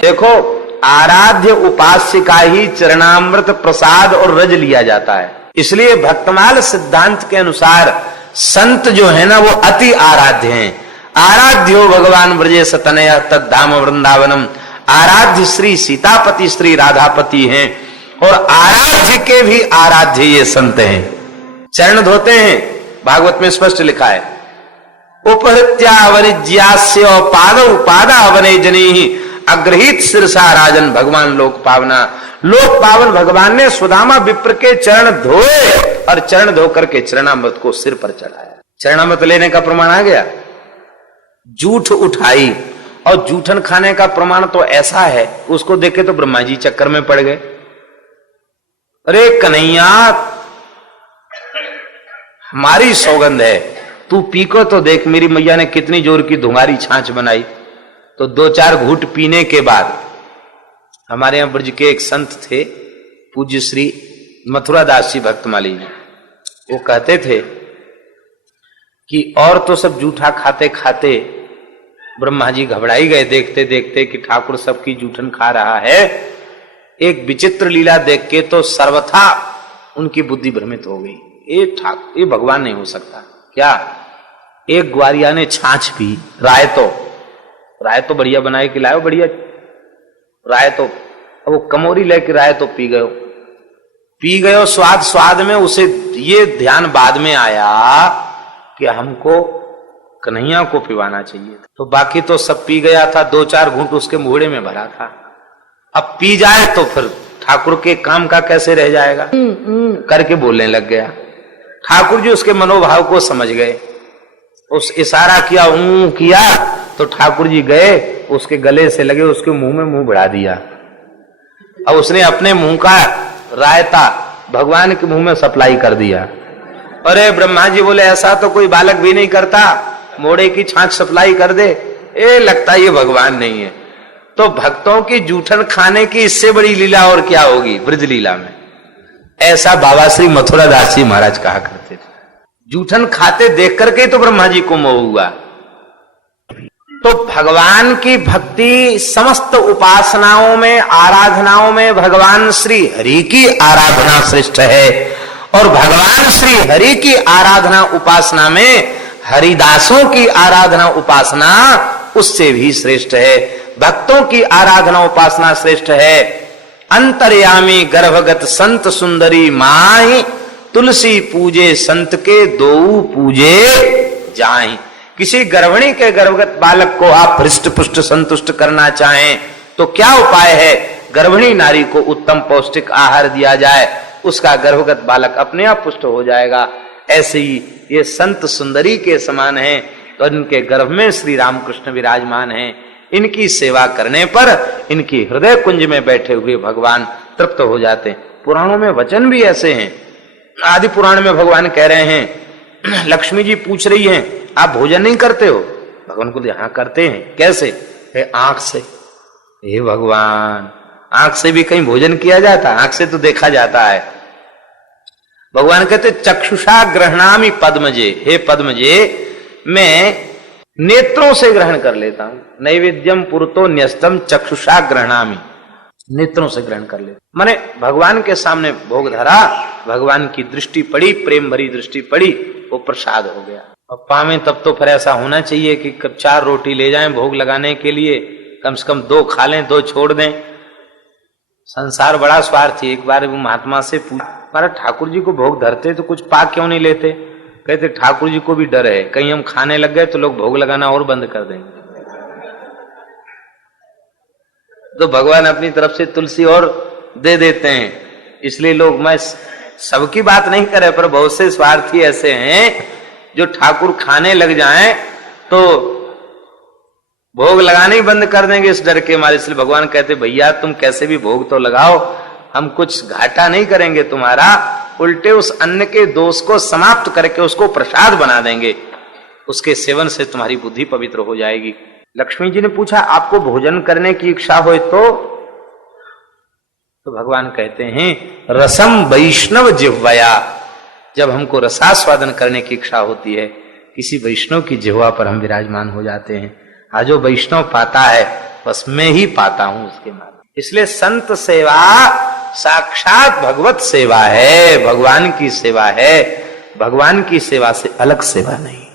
देखो, आराध्य उपास्य का ही चरणामृत प्रसाद और रज लिया जाता है। इसलिए भक्तमाल सिद्धांत के अनुसार संत जो है ना वो अति आराध्य हैं। आराध्यो भगवान ब्रजे सतनय तद्धाम वृंदावनम। आराध्य श्री सीतापति श्री राधापति हैं और आराध्य के भी आराध्य ये संत हैं। चरण धोते हैं, भागवत में स्पष्ट लिखा है, उपहृत्यावनिज्यास्य पादौ पादावनेजनी अग्रहित सिरसा राजन भगवान लोक पावना। लोक पावन भगवान ने सुदामा विप्र के चरण धोए और चरण धोकर के चरणामृत को सिर पर चढ़ाया। चरणामृत लेने का प्रमाण आ गया। जूठ उठाई और जूठन खाने का प्रमाण तो ऐसा है, उसको देखे तो ब्रह्मा जी चक्कर में पड़ गए। अरे कन्हैया, हमारी सौगंध है, तू पी को तो देख, मेरी मैया ने कितनी जोर की धुंगारी छाछ बनाई। तो 2-4 घूंट पीने के बाद हमारे यहां ब्रज के एक संत थे, पूज्य श्री मथुरा दास जी भक्तमाली जी, वो कहते थे कि और तो सब जूठा खाते खाते ब्रह्मा जी घबराई गए देखते देखते कि ठाकुर सबकी जूठन खा रहा है। एक विचित्र लीला देख के तो सर्वथा उनकी बुद्धि भ्रमित हो गई। ये भगवान नहीं हो सकता। क्या? एक ग्वारिया ने छाछ पी, राय तो बढ़िया बनाए कि लाओ बढ़िया राय, तो अब वो कमोरी लेके राय तो पी गयो स्वाद में। उसे ये ध्यान बाद में आया कि हमको कन्हैया को पिवाना चाहिए, तो बाकी तो सब पी गया था। 2-4 घूंट उसके मुहड़े में भरा था। अब पी जाए तो फिर ठाकुर के काम का कैसे रह जाएगा, करके बोलने लग गया। ठाकुर जी उसके मनोभाव को समझ गए, उस इशारा किया तो ठाकुर जी गए, उसके गले से लगे, उसके मुंह में मुंह बढ़ा दिया। अब उसने अपने मुंह का रायता भगवान के मुंह में सप्लाई कर दिया। अरे ब्रह्मा जी बोले, ऐसा तो कोई बालक भी नहीं करता, मोड़े की छाछ सप्लाई कर दे। लगता ये भगवान नहीं है। तो भक्तों की जूठन खाने की इससे बड़ी लीला और क्या होगी ब्रज लीला में। ऐसा बाबा श्री मथुरा दास जी महाराज कहा करते थे। जूठन खाते देख करके तो ब्रह्मा जी को मोह हुआ। तो भगवान की भक्ति समस्त उपासनाओं में, आराधनाओं में भगवान श्री हरि की आराधना श्रेष्ठ है। और भगवान श्री हरि की आराधना उपासना में हरिदासों की आराधना उपासना उससे भी श्रेष्ठ है। भक्तों की आराधना उपासना श्रेष्ठ है। अंतर्यामी गर्भगत संत सुंदरी माही, तुलसी पूजे संत के दो पूजे जाहि। किसी गर्भिणी के गर्भगत बालक को आप हृष्ट पुष्ट संतुष्ट करना चाहें तो क्या उपाय है? गर्भिणी नारी को उत्तम पौष्टिक आहार दिया जाए, उसका गर्भगत बालक अपने आप पुष्ट हो जाएगा। ऐसे ही ये संत सुंदरी के समान हैं, तो इनके गर्भ में श्री रामकृष्ण विराजमान हैं। इनकी सेवा करने पर इनकी हृदय कुंज में बैठे हुए भगवान तृप्त हो जाते हैं। पुराणों में वचन भी ऐसे हैं। आदि पुराण में भगवान कह रहे हैं, लक्ष्मी जी पूछ रही हैं, आप भोजन नहीं करते हो? भगवान को हाँ करते हैं। कैसे? आंख से। हे भगवान, आंख से भी कहीं भोजन किया जाता? आंख से तो देखा जाता है। भगवान कहते चक्षुषा ग्रहणामि पद्मजे। हे पद्मजे, मैं नेत्रों से ग्रहण कर लेता हूं। नैवेद्यम पुरतो न्यस्तम चक्षुषा ग्रहणामि, नेत्रों से ग्रहण कर लेता। माने भगवान के सामने भोग धरा, भगवान की दृष्टि पड़ी, प्रेम भरी दृष्टि पड़ी, वो प्रसाद हो गया। और पावे तब तो फिर ऐसा होना चाहिए कि 4 रोटी ले जाएं भोग लगाने के लिए, कम से कम 2 खा लें, 2 छोड़ दें। संसार बड़ा स्वार्थी। एक बार वो महात्मा से पूछा, महाराज ठाकुर जी को भोग धरते तो कुछ पा क्यों नहीं लेते? कहते ठाकुर जी को भी डर है, कहीं हम खाने लग गए तो लोग भोग लगाना और बंद कर देंगे। तो भगवान अपनी तरफ से तुलसी और दे देते हैं। इसलिए लोग, मैं सबकी बात नहीं करे, पर बहुत से स्वार्थी ऐसे हैं जो ठाकुर खाने लग जाएं तो भोग लगाने ही बंद कर देंगे इस डर के मारे। इसलिए भगवान कहते भैया तुम कैसे भी भोग तो लगाओ, हम कुछ घाटा नहीं करेंगे तुम्हारा, उल्टे उस अन्न के दोष को समाप्त करके उसको प्रसाद बना देंगे। उसके सेवन से तुम्हारी बुद्धि पवित्र हो जाएगी। लक्ष्मी जी ने पूछा आपको भोजन करने की इच्छा हो तो भगवान कहते हैं रसम वैष्णव जिह्वया। जब हमको रसास्वादन करने की इच्छा होती है किसी वैष्णव की जिह्वा पर हम विराजमान हो जाते हैं। आज जो वैष्णव पाता है बस मैं ही पाता हूं उसके माध्यम। इसलिए संत सेवा साक्षात भगवत सेवा है, भगवान की सेवा है। भगवान की सेवा से अलग सेवा नहीं।